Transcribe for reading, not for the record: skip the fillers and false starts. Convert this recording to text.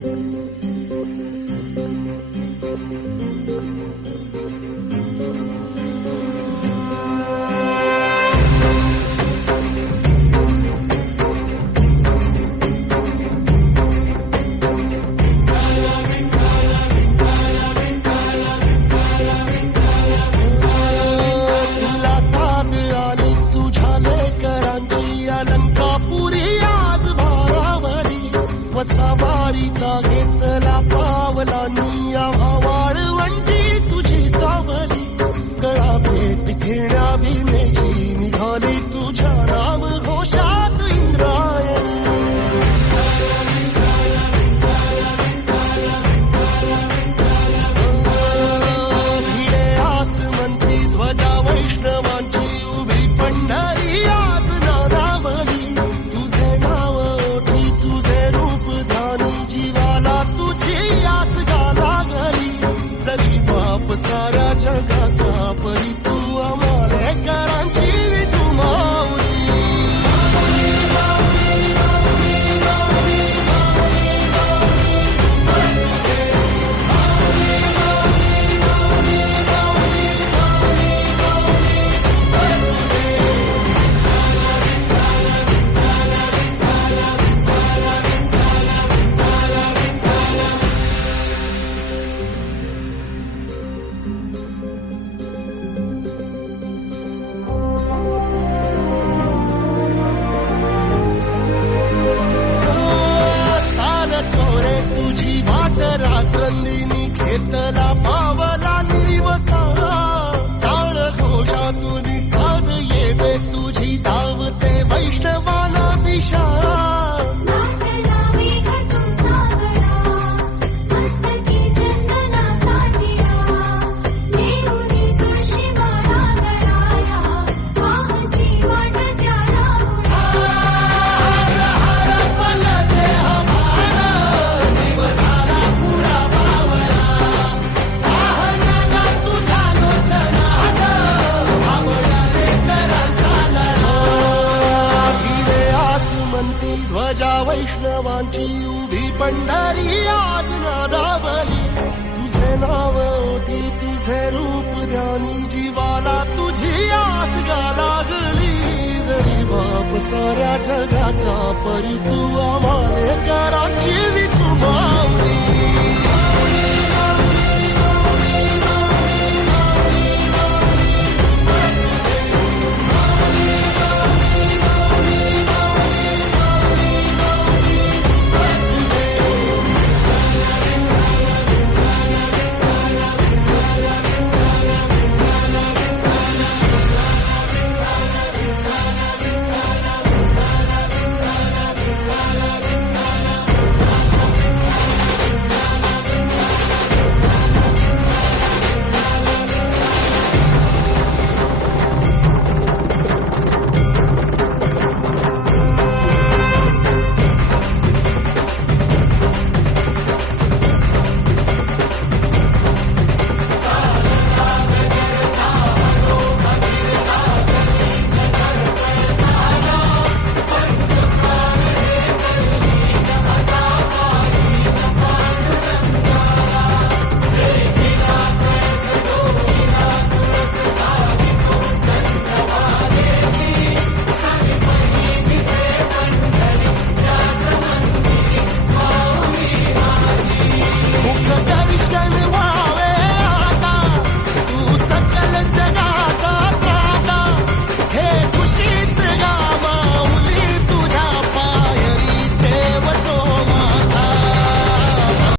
तुला साथ आली तुझ्या लेकरांची अलंकापुरी आज भारावरी वसावारीचा घेतला पावलांनी आम्हा वाळवंटी तुझी सावली गळा भेट घेण्या भीमेची निघाली तुझ्या राम घोषात इंद्रायणी भिडे आसमंती ध्वजा वैष्णवांची उभी पंढरी आज नादावली तुझे नाव ओठी तुझे रूप ध्यानी जीवाला तुझी आस गाला गली जरी बाप साऱ्या जगाचा परी तू आम्हालेकरांची विठू माऊली तुझी वाट रात्रंदिनी घेतला पावला निवसा टाळ घोषातून साध येते तुझी धावते वैष्णवाला दिशा ध्वजा वैष्णवांची उभी पंढरी आज नादावली तुझे नाव ओठी तुझे रूप ध्यानी जीवाला तुझी आस गा लागली जरी बाप साऱ्या जगाचा परी तू आम्हालेकरांची विठू